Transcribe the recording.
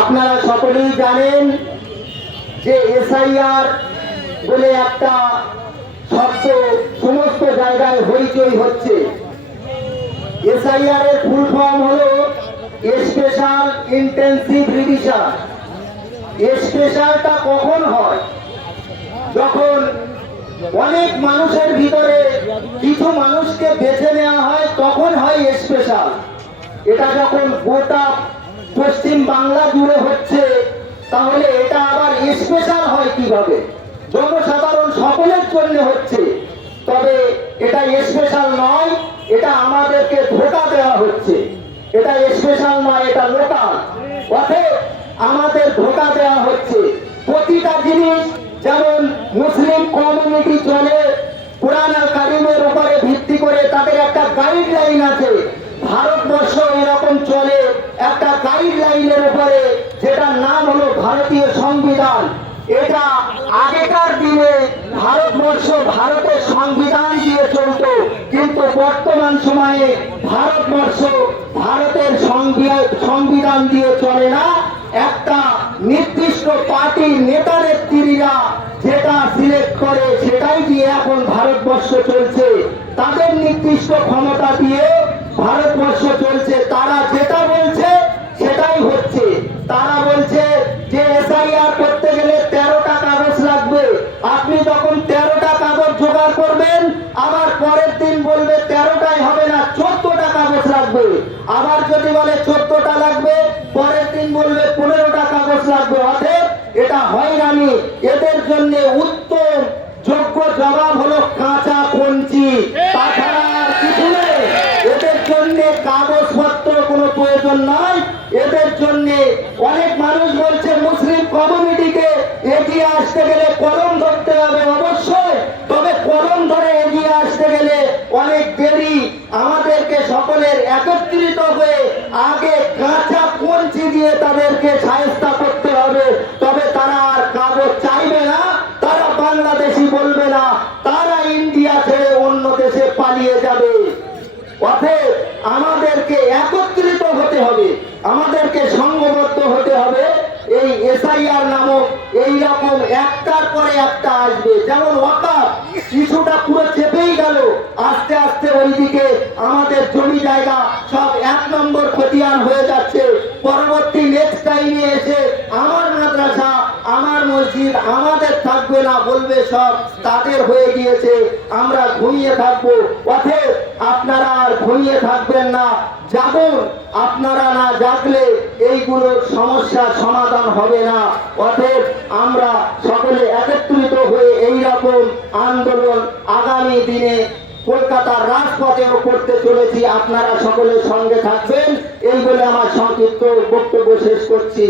আপনারা সকলেই জানেন যে এসআইআর বলে একটা শব্দ সমস্ত জায়গায় হইচই হচ্ছে। এসআইআর এর ফুল ফর্ম হলো স্পেশাল ইন্টেন্সিভ রিভিশন স্পেশালটা কখন হয়? যখন অনেক মানুষের ভিতরে কিছু মানুষকে বেছে নেওয়া হয়, তখন হয় স্পেশাল এটা যখন গোটা পশ্চিম বাংলা জুড়ে হচ্ছে, তাহলে এটা আবার স্পেশাল হয় কীভাবে? জনসাধারণ সকলের জন্য হচ্ছে, তবে এটা স্পেশাল নয়, এটা আমাদেরকে ধোকা দেওয়া হচ্ছে। এটা স্পেশাল নয়, এটা লোকাল অতএব আমাদের ধোকা দেওয়া হচ্ছে। প্রতিটা জিনিস যেমন মুসলিম কমিউনিটি চলে, কোরআন কারিমের উপরে ভিত্তি করে তাদের একটা গাইডলাইন আছে। ভারতবর্ষ এরকম চলে একটা গাইডলাইনের উপরে যেটার নাম হলো ভারতীয় সংবিধান এটা আগেকার দিনে ভারতবর্ষ ভারতের সংবিধান দিয়ে চলতো, কিন্তু বর্তমান সময়ে ভারতবর্ষ ভারতের সংবিধান দিয়ে চলে না। একটা নির্দিষ্ট পার্টি নেতা নেত্রীরা যেটা সিলেক্ট করে সেটাই দিয়ে এখন ভারতবর্ষ চলছে। তাদের নির্দিষ্ট ক্ষমতা দিয়ে ভারতবর্ষ চলছে। তারা যেটা বলছে করবেন, আবার পরের দিন বলবে, তেরোটাই হবে না, চোদ্দটা কাগজ লাগবে। আবার যদি বলে চোদ্দটা লাগবে, পরের দিন বলবে পনেরোটা কাগজ লাগবে। অতএব এটা হয়রানি এদের জন্য উত্তম, যোগ্য জবাব হলো কাঁচা কঞ্চি। এদের জন্য কাগজপত্র কোনো প্রয়োজন নয় এদের জন্য অনেক মানুষ বলছে, মুসলিম কমিউনিটিকে এগিয়ে আসতে গেলে কলম ধরতে হবে অবশ্যই তবে কলম ধরে এগিয়ে আসতে গেলে অনেক দেরি আমাদেরকে সকলের একত্রিত হয়ে আগে কাঁচা কঞ্চি দিয়ে তাদেরকে সাহেস্তা করতে হবে। তবে তারা আর কাগজ চাইবে না, তারা বাংলাদেশি বলবে না, তারা ইন্ডিয়া ছেড়ে অন্য দেশে পালিয়ে যাবে। আমাদেরকে একত্রিত হতে হবে, আমাদেরকে সংঘবদ্ধ হতে হবে। এই এসআইআর নামক এই রকম একটার পরে একটা আসবে। যেমন ওয়াকার কিছুটা পুরো চেপেই গেল। আস্তে আস্তে ওইদিকে আমাদের জমি জায়গা সব এক নম্বর খতিয়ান হয়ে যাচ্ছে। পরবর্তী নেক্সট টাইমে এসে আমার মাদ্রাসা, আমার মসজিদ আমাদের থাকবে না বলবে সব তাদের হয়ে গিয়েছে। আমরা ঘুমিয়ে থাকব। অথব আপনারা আর ঘুমিয়ে থাকবেন না। জাগুন, আপনারা না জাগলে এইগুলোর সমস্যা সমাধান হবে না। অতএব আমরা সকলে একত্রিত হয়ে এই রকম আন্দোলন আগামী দিনে কলকাতার রাজপথেও করতে চলেছি। আপনারা সকলের সঙ্গে থাকবেন। এই বলে আমার সংক্ষিপ্ত বক্তব্য শেষ করছি।